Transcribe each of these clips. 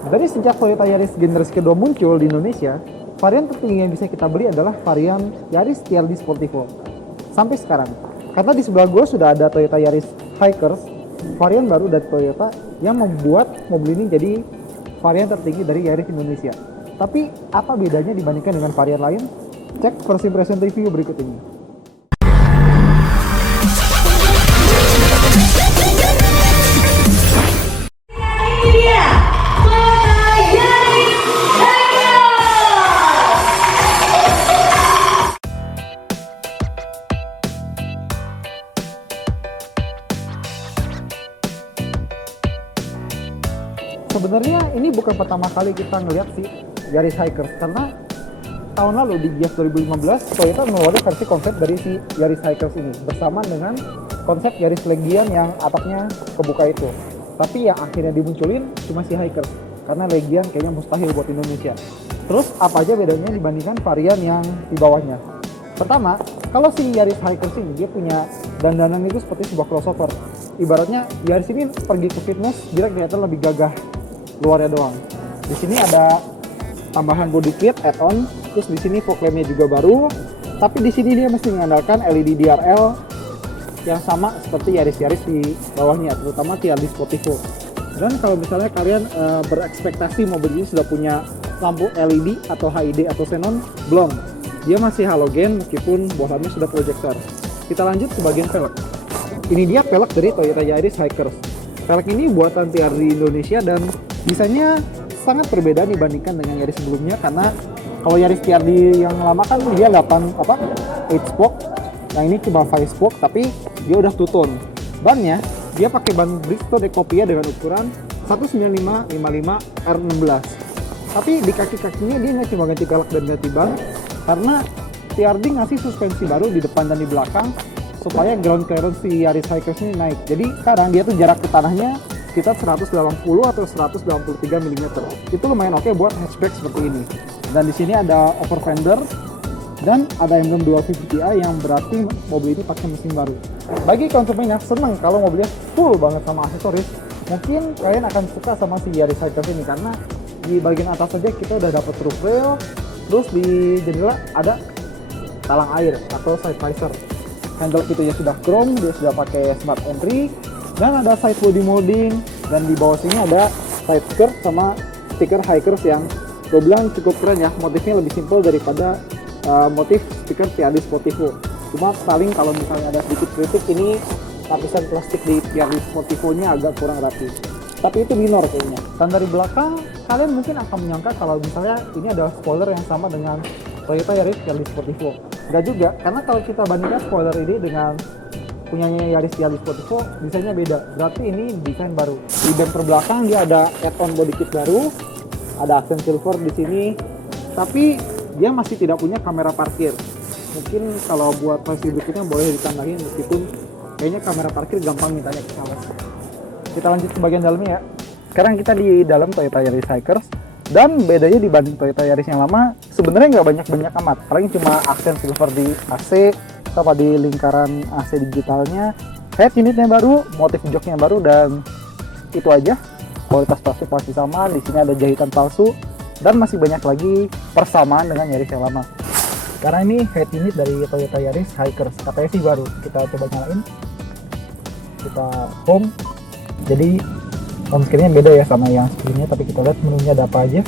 Dari sejak Toyota Yaris generasi kedua muncul di Indonesia, varian tertinggi yang bisa kita beli adalah varian Yaris TRD Sportivo. Sampai sekarang, karena di sebelah gue sudah ada Toyota Yaris Hikers, varian baru dari Toyota yang membuat mobil ini jadi varian tertinggi dari Yaris Indonesia. Tapi apa bedanya dibandingkan dengan varian lain? Cek first impression review berikut ini. Sebenarnya ini bukan pertama kali kita ngeliat sih Yaris Hikers, karena tahun lalu di Gias 2015 Toyota mengeluarkan versi konsep dari si Yaris Hikers ini bersama dengan konsep Yaris Legion yang atapnya kebuka itu. Tapi yang akhirnya dimunculin cuma si Hikers, karena Legion kayaknya mustahil buat Indonesia. Terus apa aja bedanya dibandingkan varian yang di bawahnya? Pertama, kalau si Yaris Hikers ini dia punya dandanan itu seperti sebuah crossover. Ibaratnya Yaris ini pergi ke fitness dia kelihatan lebih gagah luarnya doang. Di sini ada tambahan body kit add-on, terus di sini fog lampnya juga baru. Tapi di sini dia masih mengandalkan LED DRL yang sama seperti Yaris-Yaris di bawahnya, terutama TRD Sportivo. Dan kalau misalnya kalian berekspektasi mobil ini sudah punya lampu LED atau HID atau xenon, belum. Dia masih halogen meskipun bohlamnya sudah proyektor. Kita lanjut ke bagian velg. Ini dia velg dari Toyota Yaris Hikers. Velg ini buatan TRD Indonesia dan desainnya sangat berbeda dibandingkan dengan Yaris sebelumnya, karena kalau Yaris TRD yang lama kan dia 8 spoke, yang ini cuma 5 spoke tapi dia udah two tone. Bannya dia pakai ban Bridgestone Ecopia dengan ukuran 195/55 R16. Tapi di kaki-kakinya dia nggak cuma ganti velg dan ganti ban, karena TRD ngasih suspensi baru di depan dan di belakang supaya ground clearance si Yaris Hikers ini naik. Jadi sekarang dia tuh jarak ke tanahnya sekitar 180 atau 183 mm. Itu lumayan oke buat hatchback seperti ini. Dan di sini ada over fender dan ada emblem 250 Ti yang berarti mobil ini pakai mesin baru. Bagi konsumen yang seneng kalau mobilnya full banget sama aksesoris, mungkin kalian akan suka sama si Yaris Hikers ini, karena di bagian atas saja kita udah dapat roof rail, terus di jendela ada talang air atau side visor. Handle pintunya sudah chrome, dia sudah pakai smart entry, dan ada side body molding, dan di bawah sini ada side skirt sama stiker Hikers yang gue bilang cukup keren ya. Motifnya lebih simpel daripada motif stiker TRD Sportivo. Cuma paling kalau misalnya ada sedikit kritik, ini lapisan plastik di TRD Sportivo nya agak kurang rapi. Tapi itu minor kayaknya. Dan dari belakang kalian mungkin akan menyangka kalau misalnya ini adalah spoiler yang sama dengan Toyota Yaris TRD Sportivo. Enggak juga, karena kalau kita bandingkan spoiler ini dengan punyanya Yaris TRD Sportivo, desainnya beda. Berarti ini desain baru. Di bumper belakang dia ada add-on body kit baru, ada aksen silver di sini. Tapi dia masih tidak punya kamera parkir. Mungkin kalau buat versi berikutnya boleh ditambahin, meskipun kayaknya kamera parkir gampang mintanya ke sales. Kita lanjut ke bagian dalamnya ya. Sekarang kita di dalam Toyota Yaris Hikers. Dan bedanya dibanding Toyota Yaris yang lama, sebenarnya nggak banyak-banyak amat. Paling cuma aksen silver di AC, sama di lingkaran AC digitalnya, head unitnya baru, motif joknya baru, dan itu aja. Kualitas plastik masih sama, di sini ada jahitan palsu, dan masih banyak lagi persamaan dengan Yaris yang lama. Karena ini head unit dari Toyota Yaris Hikers, katanya sih baru. Kita coba nyalain, kita home. Jadi home screen-nya beda ya sama yang sebelumnya, tapi kita lihat menunya ada apa aja.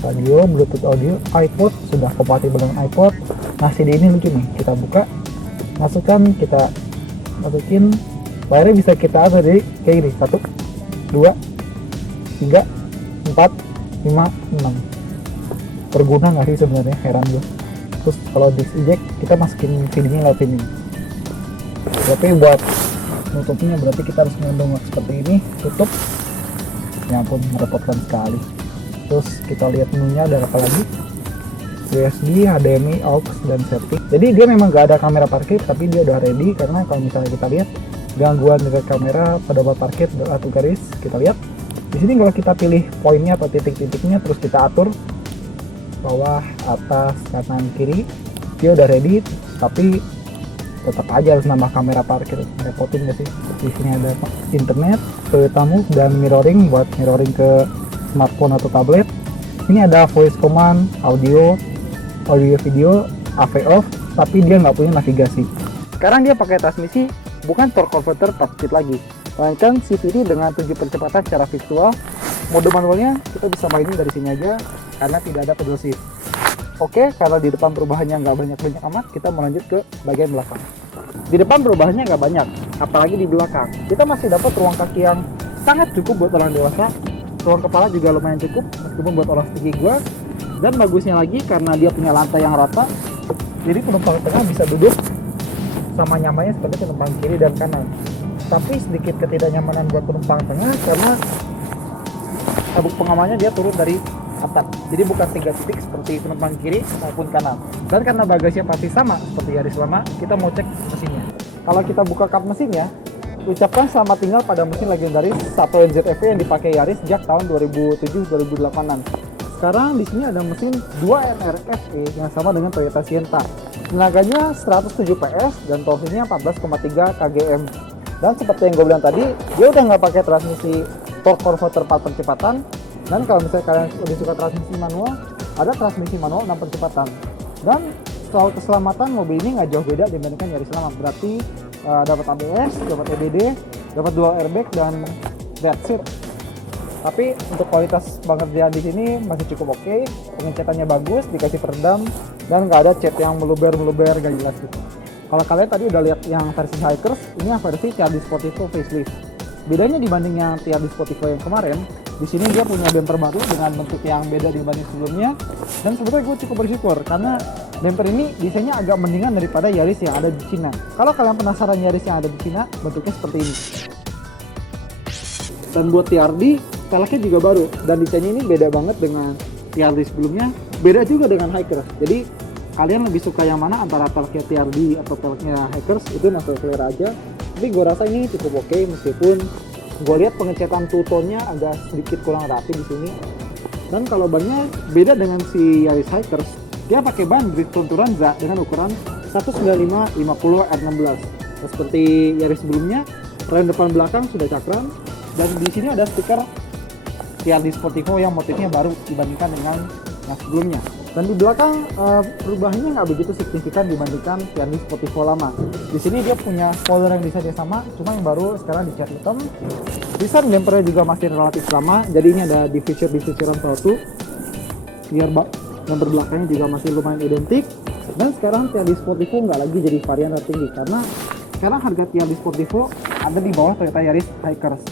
Radio, Bluetooth audio, iPod, sudah kompatibel dengan iPod. Nah, CD ini lucu nih, kita buka, kita masukin, layarnya bisa kita atur jadi kayak gini, 1, 2, 3, 4, 5, 6. Berguna nggak sih sebenarnya, heran gue. Terus kalau disc eject, kita masukin CD-nya lewat ini. Tapi buat nutupnya berarti kita harus mendongak seperti ini, tutup. Ya ampun, merepotkan sekali. Terus kita lihat menunya ada apa lagi, USB, HDMI, aux, dan safety. Jadi dia memang gak ada kamera parkir, tapi dia udah ready, karena kalau misalnya kita lihat gangguan dengan kamera pada bawah parkir atau garis, kita lihat di sini kalau kita pilih poinnya atau titik-titiknya, terus kita atur bawah, atas, kanan, kiri, dia udah ready. Tapi tetap aja harus nambah kamera parkir, repotin gak sih? Di sini ada internet, Toyota Move, dan mirroring buat mirroring ke smartphone atau tablet. Ini ada voice command, audio video, AV off, tapi dia nggak punya navigasi. Sekarang dia pakai transmisi bukan torque converter 4 speed lagi, melainkan CVT dengan 7 percepatan secara visual. Mode manualnya kita bisa mainin dari sini aja karena tidak ada pedal shift. Oke, karena di depan perubahannya nggak banyak-banyak amat, kita melanjut ke bagian belakang. Di depan perubahannya nggak banyak, apalagi di belakang. Kita masih dapat ruang kaki yang sangat cukup buat orang dewasa. Ruang kepala juga lumayan cukup, meskipun buat orang setinggi gua. Dan bagusnya lagi karena dia punya lantai yang rata, jadi penumpang tengah bisa duduk sama nyamannya seperti penumpang kiri dan kanan. Tapi sedikit ketidaknyamanan buat penumpang tengah karena sabuk pengamannya dia turun dari atap, jadi bukan 3 titik seperti penumpang kiri maupun kanan. Dan karena bagasinya pasti sama seperti Yaris lama, kita mau cek mesinnya. Kalau kita buka kap mesinnya, ucapkan selamat tinggal pada mesin legendaris 1NZF yang dipakai Yaris sejak tahun 2007-2008an. Sekarang di sini ada mesin 2NRFE yang sama dengan Toyota Sienta. Tenaganya 107 PS dan torsinya 14,3 kgm. Dan seperti yang gue bilang tadi, dia udah nggak pakai transmisi torque converter 4 percepatan. Dan kalau misalnya kalian lebih suka transmisi manual, ada transmisi manual 6 percepatan. Dan soal keselamatan, mobil ini nggak jauh beda dibandingkan Yaris lama. Berarti dapat ABS, dapat EBD, dapat dual airbag dan rear seat. Tapi untuk kualitas pengerjaan di sini masih cukup oke. Pengecatannya bagus, dikasih peredam, dan nggak ada cat yang meluber-meluber gak jelas gitu. Kalau kalian tadi udah lihat yang versi Hikers, ini yang versi TRD Sportivo facelift. Bedanya dibanding yang TRD Sportivo yang kemarin, di sini dia punya bumper baru dengan bentuk yang beda dibanding sebelumnya. Dan sebetulnya gue cukup bersyukur karena bumper ini desainnya agak mendingan daripada Yaris yang ada di Cina. Kalau kalian penasaran Yaris yang ada di Cina, bentuknya seperti ini. Dan buat TRD, velgnya juga baru, dan desainnya ini beda banget dengan TRD sebelumnya, beda juga dengan Hikers. Jadi kalian lebih suka yang mana antara velgnya TRD atau velgnya Hikers, itu nasib selera aja. Tapi gue rasa ini cukup oke, meskipun gue lihat pengecatan two-tone-nya agak sedikit kurang rapi di sini. Dan kalau bannya beda dengan si Yaris Hikers, dia pakai ban Bridgestone Turanza dengan ukuran 195/50 R16. Seperti Yaris sebelumnya, rem depan belakang sudah cakram, dan di sini ada stiker TRD Sportivo yang motifnya baru dibandingkan dengan yang sebelumnya. Dan di belakang perubahannya nggak begitu signifikan dibandingkan TRD Sportivo lama. Di sini dia punya spoiler yang desainnya sama, cuma yang baru sekarang dicat hitam. Desain bumpernya juga masih relatif sama, jadi ini ada diffuser-diffuseran satu. Biar bumper belakangnya juga masih lumayan identik. Dan sekarang TRD Sportivo nggak lagi jadi varian tertinggi karena sekarang harga TRD Sportivo ada di bawah Toyota Yaris Hikers.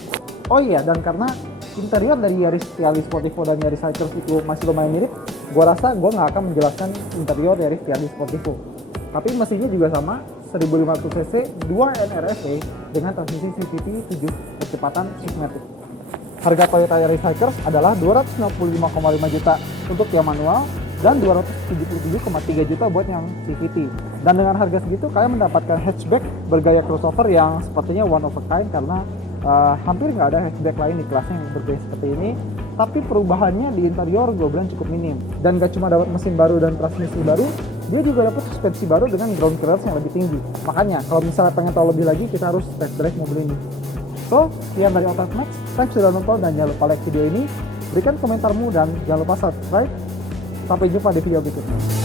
Oh iya, dan karena interior dari Yaris TRD Sportivo dan Yaris Hikers itu masih lumayan mirip, gua rasa gua nggak akan menjelaskan interior dari TRD Sportivo. Tapi mesinnya juga sama, 1500 cc 2NRFE dengan transmisi CVT 7 percepatan Sigmatic. Harga Toyota Yaris Hikers adalah 265,5 juta untuk yang manual dan 277,3 juta buat yang CVT. Dan dengan harga segitu kalian mendapatkan hatchback bergaya crossover yang sepertinya one of a kind karena hampir nggak ada hatchback lain di kelasnya yang bergaya seperti ini. Tapi perubahannya di interior gue bilang cukup minim. Dan gak cuma dapat mesin baru dan transmisi baru, dia juga dapat suspensi baru dengan ground clearance yang lebih tinggi. Makanya kalau misalnya pengen tahu lebih lagi, kita harus test drive mobil ini. So, sekian dari Auto Max. Thanks sudah nonton dan jangan lupa like video ini, berikan komentarmu dan jangan lupa subscribe. Sampai jumpa di video berikutnya.